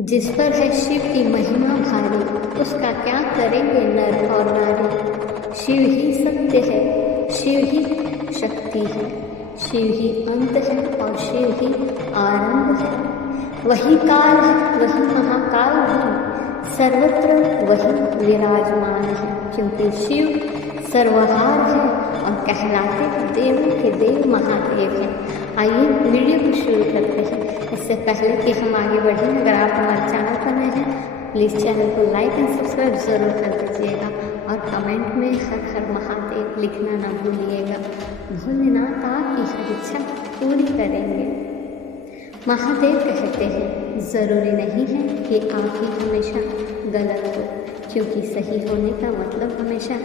जिस पर है शिव की महिमा भारी, उसका क्या करेंगे नर और नारी। शिव ही सत्य है, शिव ही शक्ति है, शिव ही अंत है और शिव ही आरंभ है। वही काल है, वही महाकाल है, सर्वत्र वही विराजमान है। क्योंकि शिव सर्वहार है और कहलाते देवों के देव महादेव हैं। आइए वीडियो को शुरू करते हैं। इससे पहले कि हम आगे बढ़ें, अगर आप हमारे चैनल पर नए हैं प्लीज़ चैनल को लाइक एंड सब्सक्राइब ज़रूर कर दीजिएगा और कमेंट में हर हर महादेव लिखना ना भूलिएगा। भोलेनाथ आपकी हर इच्छा पूरी करेंगे। महादेव कहते हैं ज़रूरी नहीं है कि आप ही हमेशा गलत हो, क्योंकि सही होने का मतलब हमेशा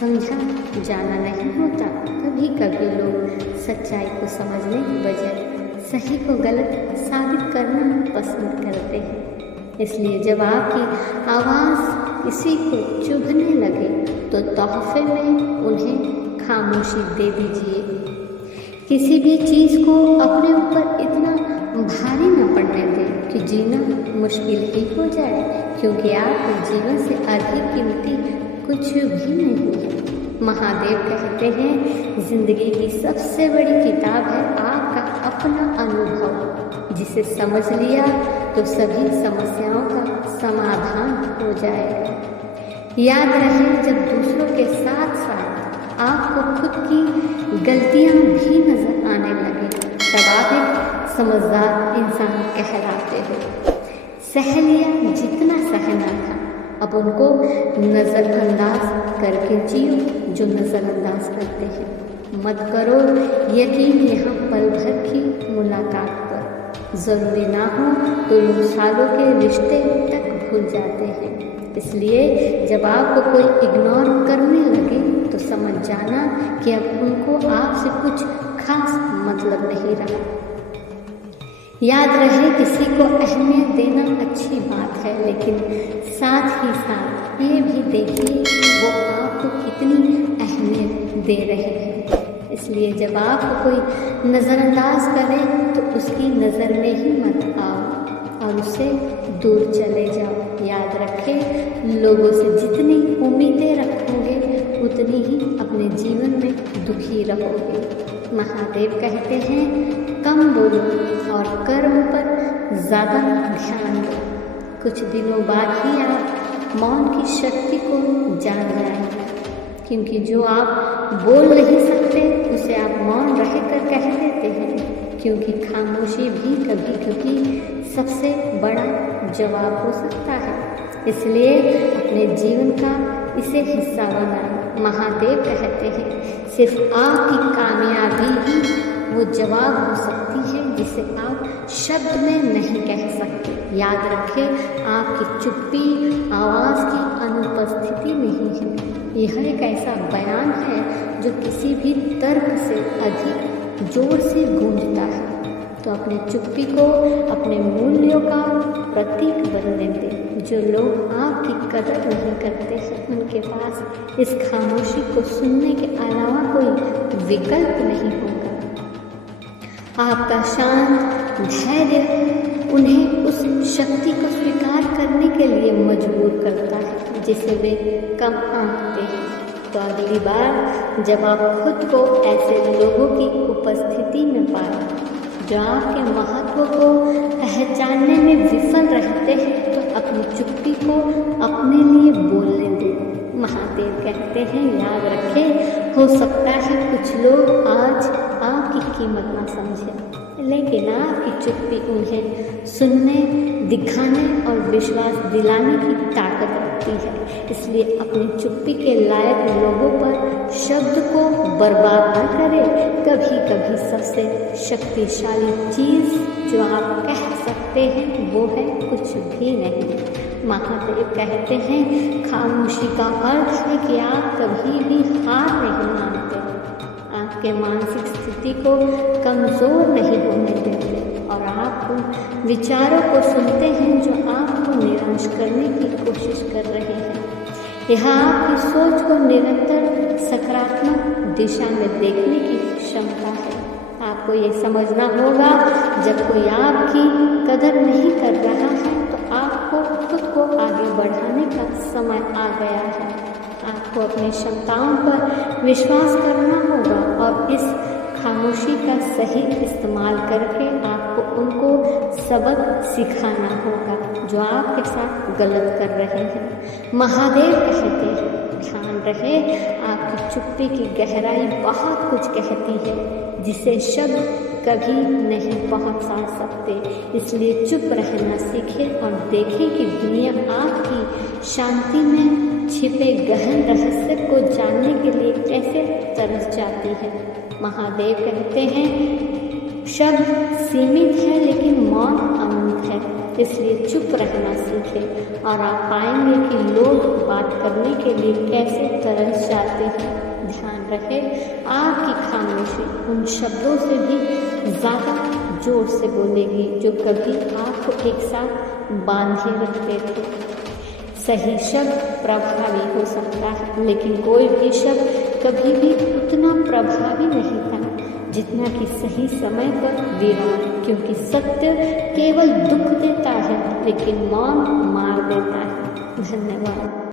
समझा जाना नहीं होता। कभी कभी लोग सच्चाई को समझने के बजाय सही को गलत साबित करना पसंद करते हैं। इसलिए जब आपकी आवाज़ किसी को चुभने लगे तो तोहफे में उन्हें खामोशी दे दीजिए। किसी भी चीज़ को अपने ऊपर इतना भारी न पड़ने दें कि जीना मुश्किल ही हो जाए, क्योंकि आपके जीवन से अधिक कीमती कुछ भी नहीं है। महादेव कहते हैं जिंदगी की सबसे बड़ी किताब है आपका अपना अनुभव। जिसे समझ लिया तो सभी समस्याओं का समाधान हो जाएगा। याद रहे, जब दूसरों के साथ साथ आपको खुद की गलतियां भी नजर आने लगे तब आप एक समझदार इंसान कहलाते हो। सह लिया जितना सहना था, अब उनको नज़रअंदाज करके जियो जो नज़रअंदाज करते हैं। मत करो यकीन यहाँ पल भर की मुलाकात पर। ज़रूरी ना हो तो लोग सालों के रिश्ते तक भूल जाते हैं। इसलिए जब आपको कोई इग्नोर करने लगे तो समझ जाना कि अब उनको आपसे कुछ खास मतलब नहीं रहा। याद रहे, किसी को अहमियत देना अच्छी बात है, लेकिन साथ ही साथ ये भी देखिए वो आपको कितनी अहमियत दे रहे हैं। इसलिए जब आपको कोई नज़रअंदाज करे तो उसकी नज़र में ही मत आओ और उससे दूर चले जाओ। याद रखें, लोगों से जितनी उम्मीदें रखोगे उतनी ही अपने जीवन में दुखी रहोगे। महादेव कहते हैं कम बोलो और कर्म पर ज़्यादा ध्यान दो। कुछ दिनों बाद ही आप मौन की शक्ति को जान जाएंगे, क्योंकि जो आप बोल नहीं सकते उसे आप मौन रहकर कह देते हैं। क्योंकि खामोशी भी कभी कभी सबसे बड़ा जवाब हो सकता है। इसलिए अपने जीवन का इसे हिस्सा बनाएं। महादेव कहते हैं सिर्फ आपकी कामयाबी ही वो जवाब हो सकती है जिसे आप शब्द में नहीं कह सकते। याद रखें, आपकी चुप्पी आवाज़ की अनुपस्थिति नहीं है। यह एक ऐसा बयान है जो किसी भी तर्क से अधिक जोर से गूंजता है। तो अपनी चुप्पी को अपने मूल्यों का प्रतीक बनने दें। जो लोग आपकी कदर नहीं करते हैं उनके पास इस खामोशी को सुनने के अलावा कोई विकल्प नहीं होगा। आपका शांत धैर्य उन्हें उस शक्ति को स्वीकार करने के लिए मजबूर करता है जिसे वे कम आंकते हैं। तो अगली बार जब आप खुद को ऐसे लोगों की उपस्थिति में पाएं जो आपके महत्व को पहचानने में विफल रहते हैं तो अपनी चुप्पी को अपने लिए बोलने दें। महादेव कहते हैं याद रखें, हो सकता है कुछ लोग आज आपकी कीमत ना समझें, लेकिन आपकी चुप्पी उन्हें सुनने, दिखाने और विश्वास दिलाने की ताकत रखती है। इसलिए अपनी चुप्पी के लायक लोगों पर शब्द को बर्बाद न करें। कभी कभी सबसे शक्तिशाली चीज़ जो आप कह सकते हैं वो है कुछ भी नहीं। महादेव कहते हैं खामोशी का अर्थ है कि आप कभी भी हार नहीं मानते, आपके मानसिक स्थिति को कमज़ोर नहीं होने देते और आप उन विचारों को सुनते हैं जो आपको निराश करने की कोशिश कर रहे हैं। यह आपकी सोच को निरंतर सकारात्मक दिशा में देखने की क्षमता है। आपको ये समझना होगा, जब कोई आपकी कदर नहीं कर रहा है तो आपको खुद को आगे बढ़ाने का समय आ गया है। आपको अपनी क्षमताओं पर विश्वास करना होगा और इस खामोशी का सही इस्तेमाल करके आपको उनको सबक सिखाना होगा जो आपके साथ गलत कर रहे हैं। महादेव कहते हैं, ध्यान रहे, आपकी चुप्पी की गहराई बहुत कुछ कहती है जिसे शब्द कभी नहीं पहुंचा सकते। इसलिए चुप रहना सीखें और देखें कि दुनिया आपकी शांति में छिपे गहन रहस्य को जानने के लिए कैसे तरस जाती है। महादेव कहते हैं, शब्द सीमित है लेकिन मौन अनंत है, इसलिए चुप रहना सीखें और आप पाएंगे कि लोग बात करने के लिए कैसे तरस जाते हैं। ध्यान रहे, आपकी खामोशी उन शब्दों से भी ज़्यादा जोर से बोलेगी जो कभी आपको एक साथ बांधे रखते थे। सही शब्द प्रभावी हो सकता है, लेकिन कोई भी शब्द कभी भी उतना प्रभावी नहीं था जितना कि सही समय पर विराम, क्योंकि सत्य केवल दुख देता है लेकिन मौन मार देता है। धन्यवाद।